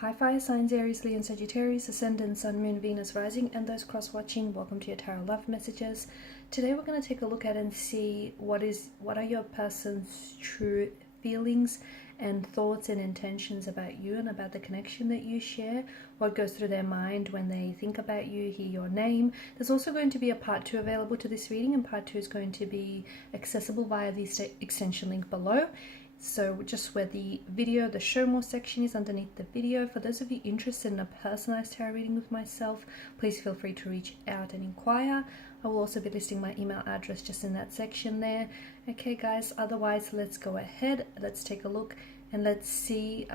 Hi fire signs, Aries, Leo and Sagittarius, Ascendant, Sun, Moon, Venus, Rising, and those cross-watching, welcome to your Tarot Love Messages. Today we're going to take a look at and see what are your person's true feelings and thoughts and intentions about you and about the connection that you share, what goes through their mind when they think about you, hear your name. There's also going to be a part 2 available to this reading, and part 2 is going to be accessible via the extension link below. So just where the show more section is underneath the video. For those of you interested in a personalized tarot reading with myself, please feel free to reach out and inquire. I will also be listing my email address just in that section there. Okay guys, otherwise let's go ahead, let's take a look and let's see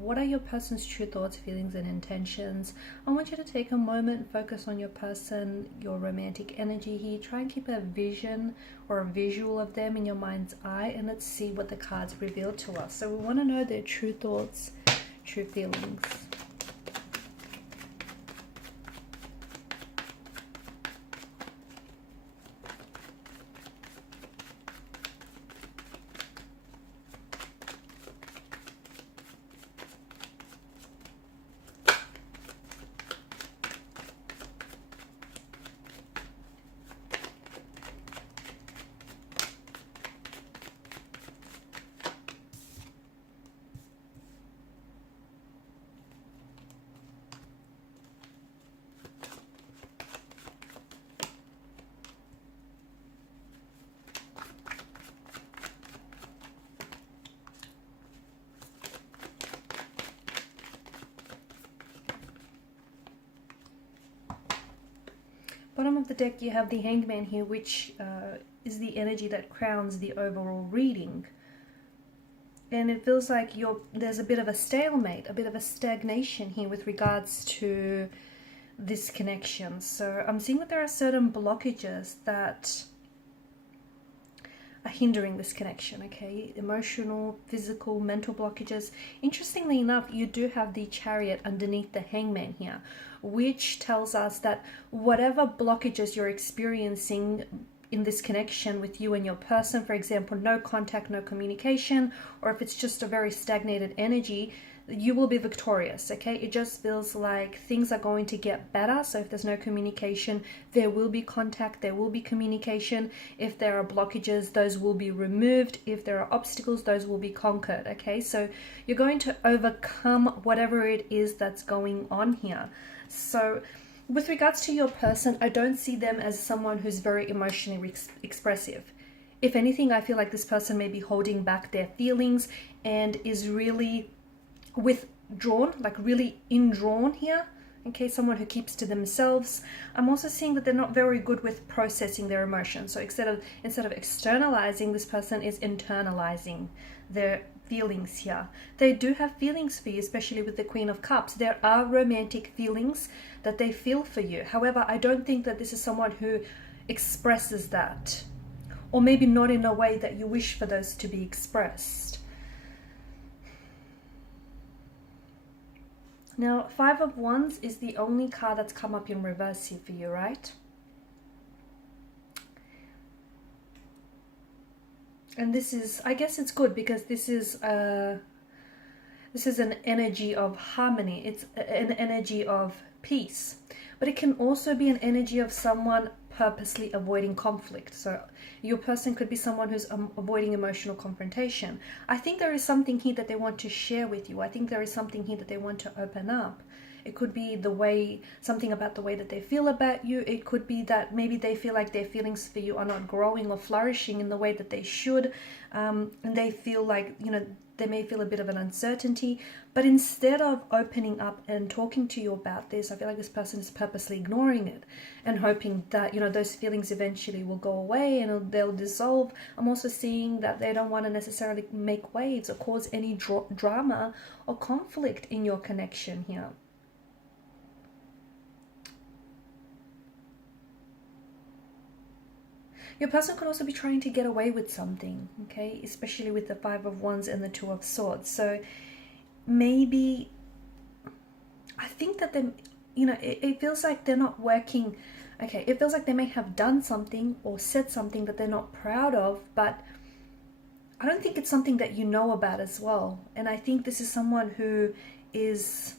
what are your person's true thoughts, feelings and intentions. I want you to take a moment, focus on your person, your romantic energy here. Try and keep a vision or a visual of them in your mind's eye, and let's see what the cards reveal to us. So we want to know their true thoughts, true feelings. Bottom of the deck you have the Hangman here, which is the energy that crowns the overall reading. And it feels like there's a bit of a stalemate, a bit of a stagnation here with regards to this connection. So I'm seeing that there are certain blockages that are hindering this connection, okay? Emotional, physical, mental blockages. Interestingly enough, you do have the Chariot underneath the Hangman here, which tells us that whatever blockages you're experiencing in this connection with you and your person, for example, no contact, no communication, or if it's just a very stagnated energy, you will be victorious, okay? It just feels like things are going to get better. So if there's no communication, there will be contact, there will be communication. If there are blockages, those will be removed. If there are obstacles, those will be conquered, okay? So you're going to overcome whatever it is that's going on here. So with regards to your person, I don't see them as someone who's very emotionally expressive. If anything, I feel like this person may be holding back their feelings and is really withdrawn, like really indrawn here, okay? Someone who keeps to themselves. I'm also seeing that they're not very good with processing their emotions. So instead of externalizing, this person is internalizing their feelings here. They do have feelings for you, especially with the Queen of Cups. There are romantic feelings that they feel for you. However, I don't think that this is someone who expresses that, or maybe not in a way that you wish for those to be expressed. Now, 5 of Wands is the only card that's come up in reverse here for you, right? And this is, I guess it's good because this is an energy of harmony. It's an energy of peace. But it can also be an energy of someone purposely avoiding conflict. So your person could be someone who's avoiding emotional confrontation. I think there is something here that they want to share with you. I think there is something here that they want to open up. It could be something about the way that they feel about you. It could be that maybe they feel like their feelings for you are not growing or flourishing in the way that they should. And they feel like, they may feel a bit of an uncertainty. But instead of opening up and talking to you about this, I feel like this person is purposely ignoring it and hoping that, those feelings eventually will go away and they'll dissolve. I'm also seeing that they don't want to necessarily make waves or cause any drama or conflict in your connection here. Your person could also be trying to get away with something, okay? Especially with the 5 of Wands and the 2 of Swords. So maybe, I think that it feels like they're not working, okay? It feels like they may have done something or said something that they're not proud of, but I don't think it's something that you know about as well. And I think this is someone who is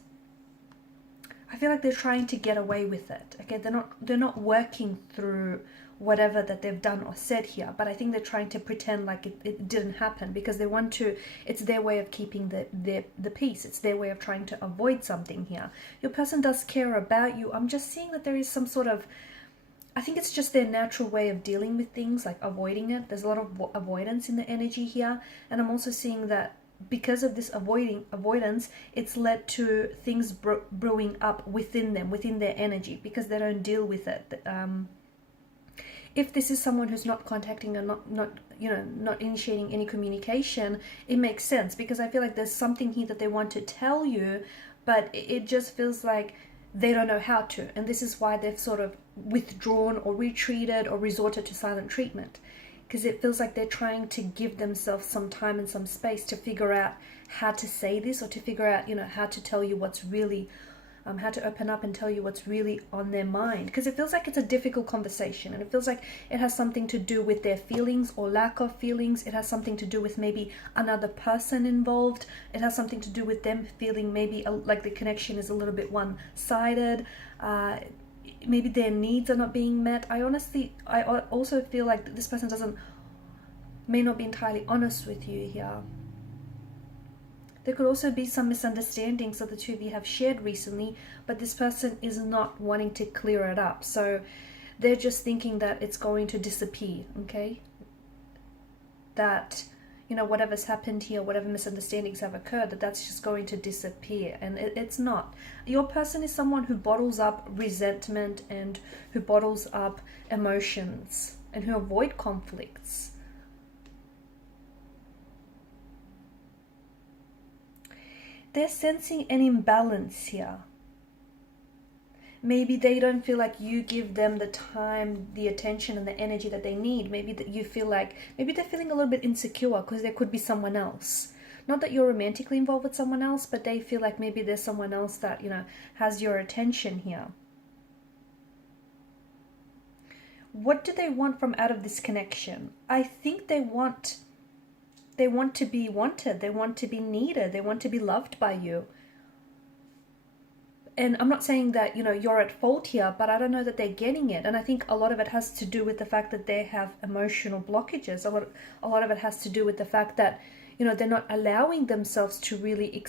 I feel like they're trying to get away with it. Okay, they're not working through whatever that they've done or said here, but I think they're trying to pretend like it didn't happen, because they want to, it's their way of keeping the peace. It's their way of trying to avoid something here. Your person does care about you. I'm just seeing that there is some sort of, I think it's just their natural way of dealing with things, like avoiding it. There's a lot of avoidance in the energy here, and I'm also seeing that because of this avoidance, it's led to things brewing up within them, within their energy, because they don't deal with it. If this is someone who's not contacting or not initiating any communication, it makes sense, because I feel like there's something here that they want to tell you, but it just feels like they don't know how to, and this is why they've sort of withdrawn or retreated or resorted to silent treatment, because it feels like they're trying to give themselves some time and some space to figure out how to say this, or to figure out, how to tell you what's really how to open up and tell you what's really on their mind, because it feels like it's a difficult conversation, and it feels like it has something to do with their feelings or lack of feelings. It has something to do with maybe another person involved. It has something to do with them feeling maybe like the connection is a little bit one-sided. Maybe their needs are not being met. I also feel like this person may not be entirely honest with you here. There could also be some misunderstandings that the two of you have shared recently, but this person is not wanting to clear it up. So they're just thinking that it's going to disappear, okay? That, whatever's happened here, whatever misunderstandings have occurred, that's just going to disappear. And it's not. Your person is someone who bottles up resentment and who bottles up emotions and who avoid conflicts. They're sensing an imbalance here. Maybe they don't feel like you give them the time, the attention, and the energy that they need. Maybe that you feel like, maybe they're feeling a little bit insecure because there could be someone else. Not that you're romantically involved with someone else, but they feel like maybe there's someone else that, has your attention here. What do they want from out of this connection? I think they want to be wanted. They want to be needed. They want to be loved by you. And I'm not saying that, you're at fault here, but I don't know that they're getting it. And I think a lot of it has to do with the fact that they have emotional blockages. A lot of it has to do with the fact that, they're not allowing themselves to really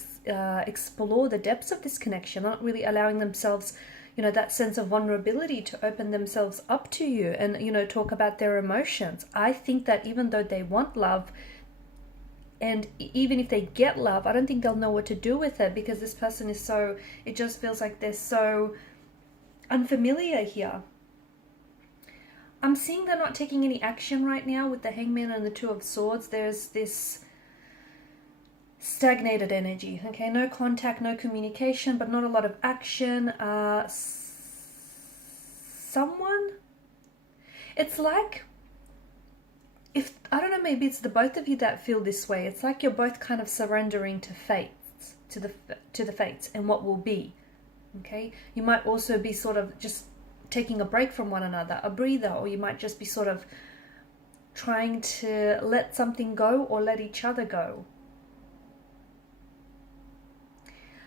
explore the depths of this connection, not really allowing themselves, that sense of vulnerability to open themselves up to you and, talk about their emotions. I think that even though they want love, and even if they get love, I don't think they'll know what to do with it, because this person is it just feels like they're so unfamiliar here. I'm seeing they're not taking any action right now with the Hangman and the Two of Swords. There's this stagnated energy, okay? No contact, no communication, but not a lot of action. It's like, I don't know, maybe it's the both of you that feel this way. It's like you're both kind of surrendering to fates, to the fates and what will be, okay? You might also be sort of just taking a break from one another, a breather, or you might just be sort of trying to let something go or let each other go.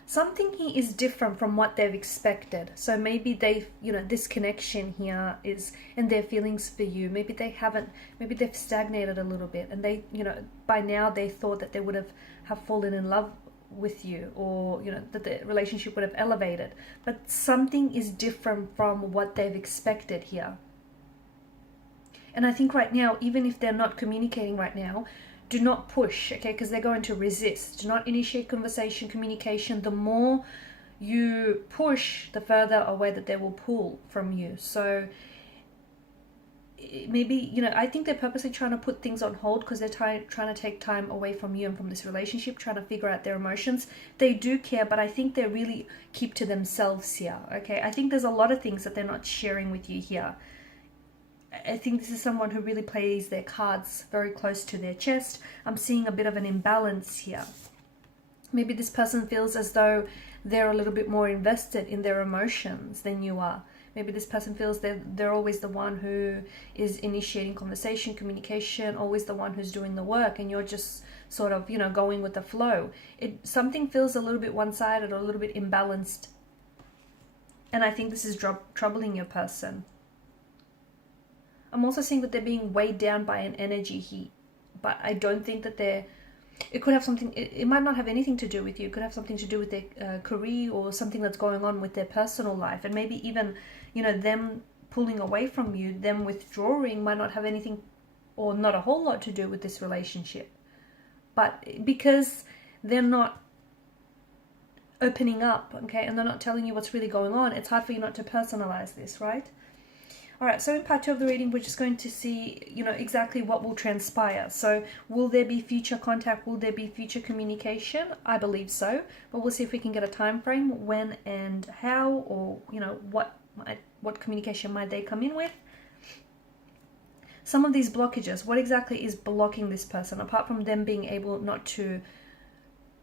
Something here is different from what they've expected. So maybe this connection here is, and their feelings for you, maybe they've stagnated a little bit, and they, by now they thought that they would have fallen in love with you, or, that the relationship would have elevated. But something is different from what they've expected here. And I think right now, even if they're not communicating right now, do not push, okay, because they're going to resist. Do not initiate conversation, communication. The more you push, the further away that they will pull from you. So maybe, I think they're purposely trying to put things on hold because they're trying to take time away from you and from this relationship, trying to figure out their emotions. They do care, but I think they really keep to themselves here, okay? I think there's a lot of things that they're not sharing with you here. I think this is someone who really plays their cards very close to their chest. I'm seeing a bit of an imbalance here. Maybe this person feels as though they're a little bit more invested in their emotions than you are. Maybe this person feels they're always the one who is initiating conversation, communication, always the one who's doing the work, and you're just sort of, going with the flow. Something feels a little bit one-sided or a little bit imbalanced And I think this is troubling your person. I'm also seeing that they're being weighed down by an energy heat, but I don't think that it could have something, it might not have anything to do with you. It could have something to do with their career or something that's going on with their personal life. And maybe even, you know, them pulling away from you, them withdrawing might not have anything or not a whole lot to do with this relationship. But because they're not opening up, okay, and they're not telling you what's really going on, it's hard for you not to personalize this, right? All right, so in part 2 of the reading, we're just going to see, you know, exactly what will transpire. So will there be future contact? Will there be future communication? I believe so, but we'll see if we can get a time frame, when and how, or, you know, what communication might they come in with. Some of these blockages, what exactly is blocking this person, apart from them being able not to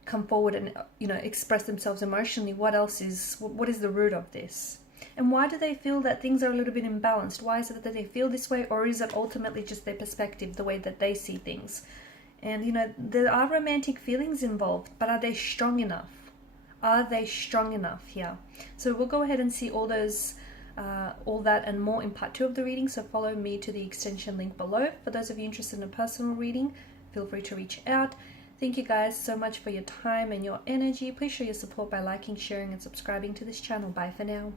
come forward and, you know, express themselves emotionally? What else is, what is the root of this? And why do they feel that things are a little bit imbalanced? Why is it that they feel this way, or is it ultimately just their perspective, the way that they see things? And, you know, there are romantic feelings involved, but are they strong enough? Are they strong enough here? So we'll go ahead and see all those, all that and more in part 2 of the reading. So follow me to the extension link below. For those of you interested in a personal reading, feel free to reach out. Thank you guys so much for your time and your energy. Please show your support by liking, sharing, and subscribing to this channel. Bye for now.